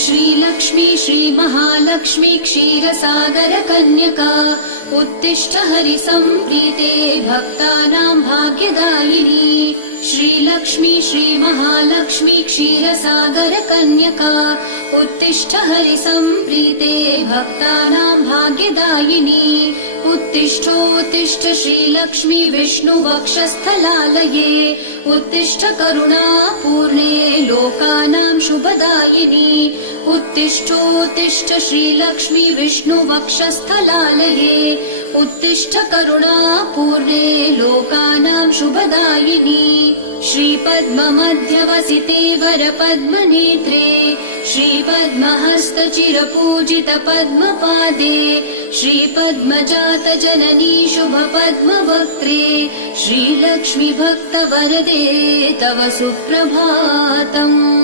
श्रीलक्ष्मी श्रीमहालक्ष्मी क्षीरसागर कन्यका उत्तिष्ठ हरिसम्प्रीते भक्तानां भाग्यदायिनी। श्रीलक्ष्मी श्रीमहालक्ष्मी क्षीरसागर कन्यका उत्तिष्ठ हरिसम्प्रीते भक्तानां भाग्यदायिनी। उत्तिष्ठोत्तिष्ठ श्रीलक्ष्मी विष्णुवक्षस्थलालये उत्तिष्ठ करुणापूर्णे लोकानां शुभदायिनी। उत्तिष्ठोत्तिष्ठ श्रीलक्ष्मी विष्णुवक्षस्थलालये उत्तिष्ठ करुणापूर्णे लोकानां शुभदायिनी। श्रीपद्ममध्यवसिते वरपद्मनेत्रे श्रीपद्महस्तचिरपूजित पद्मपादे श्रीपद्मजात जननी शुभपद्मवक्त्रे श्रीलक्ष्मी भक्तवरदे तव सुप्रभातम्।